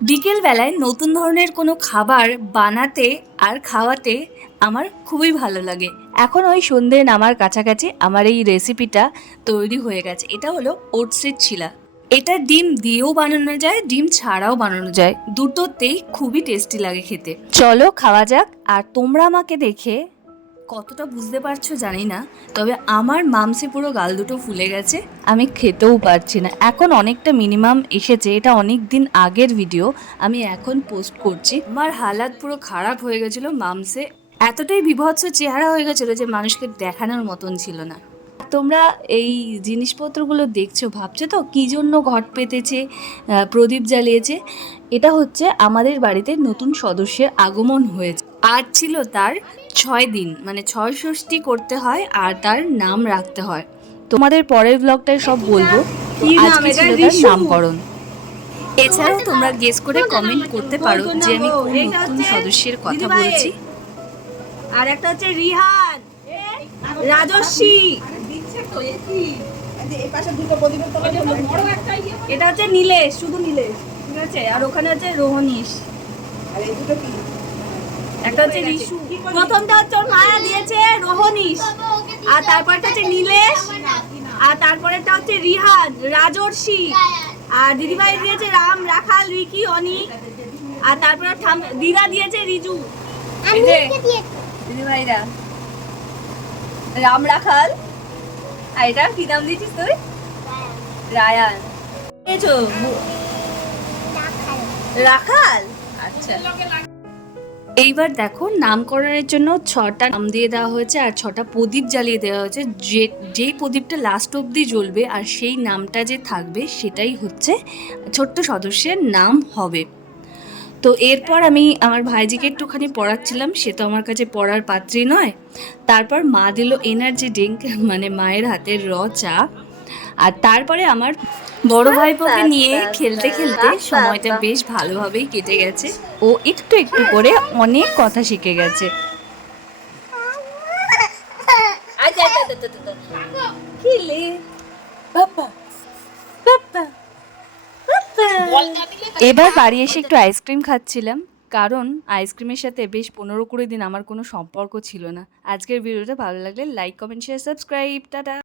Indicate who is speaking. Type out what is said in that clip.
Speaker 1: বিকেল বেলায় নতুন ধরনের কোনো খাবার বানাতে আর খাওয়াতে আমার খুবই ভালো লাগে। এখন ওই সন্ধে নামার কাছাকাছি আমার এই রেসিপিটা তৈরি হয়ে গেছে। এটা হলো ওটসের ছিলা। এটা ডিম দিয়েও বানানো যায়, ডিম ছাড়াও বানানো যায়। দুটোতেই খুবই টেস্টি লাগে খেতে। চলো খাওয়া যাক, আর তোমরা আমাকে দেখে কতটা বুঝতে পারছ জানি না, তবে আমার মামসে পুরো গাল দুটো ফুলে গেছে। আমি খেতেও পারছি না। এখন অনেকটা মিনিমাম এসেছে, এটা অনেক দিন আগের ভিডিও আমি এখন পোস্ট করছি। আমার হালাত পুরো খারাপ হয়ে গেছিল মামসে। এতটাই বিভৎস চেহারা হয়ে গেছিল যে মানুষকে দেখানোর মতন ছিল না। তোমরা এই জিনিসপত্রগুলো দেখছ ভাবছ তো? কী জন্য ঘট পেতেছে প্রদীপ জ্বালিয়েছে? এটা হচ্ছে আমাদের বাড়িতে নতুন সদস্যের আগমন হয়েছে। আর ছিল তার ছয় দিন মানে ছয় ষষ্ঠী করতে হয় আর তার নাম রাখতে হয়। তোমাদের পরের ব্লগটায় সব বলব। আজকে ছিল তার নামকরণ। এছাড়াও তোমরা গেস করে কমেন্ট করতে পারো যে আমি কোন নতুন সদস্যের কথা। বলছি।
Speaker 2: আর একটা হচ্ছে রিহান। রাজস্বী এটা হচ্ছে নীলেশ শুধু নীলেশ ঠিক আছে? আর ওখানে রোহনীশ। একটা হচ্ছে প্রথমটা হচ্ছে মায়া দিয়েছে রোহনীশ। আর তারপরটা হচ্ছে নীলেশ। আর হচ্ছে রিহান রাজর্ষি। আর দিদিভাই দিয়েছে রাম রাখাল রিকি অনিক আর তারপরে দিদা দিয়েছে রিজু। দিদিভাইরা। রাম রাখাল। আর এটা কি নাম দিয়েছিস তুই রায়ান। রাখাল? আচ্ছা।
Speaker 1: এইবার দেখো, নামকরণের জন্য ছটা নাম দিয়ে দেওয়া হয়েছে আর ছটা প্রদীপ জ্বালিয়ে দেওয়া হয়েছে। যে যেই প্রদীপটা লাস্ট অবধি জ্বলবে আর সেই নামটা যে থাকবে সেটাই হচ্ছে ছোট্ট সদস্যের নাম হবে। তো এরপর আমি আমার ভাইজিকে একটুখানি পড়াচ্ছিলাম সে তো আমার কাছে পড়ার পাত্রী নয়। তারপর মা দিল এনার্জি ড্রিঙ্ক মানে মায়ের হাতের র চা। আর তারপরে আমার বড় ভাইপোকে নিয়ে খেলতে খেলতে সময়টা বেশ ভালোভাবেই কেটে গেছে। ও একটু একটু করে অনেক কথা শিখে গেছে।
Speaker 2: আচ্ছা আচ্ছা আচ্ছা, আচ্ছা, আচ্ছা। বাবা বাবা
Speaker 1: এবার বাড়ি এসে একটু আইসক্রিম খাচ্ছিলাম। কারণ আইসক্রিমের সাথে বেশ পনেরো কুড়ি দিন আমার কোনো সম্পর্ক ছিল না। আজকের ভিডিওটা ভালো লাগলে like comment share subscribe tata.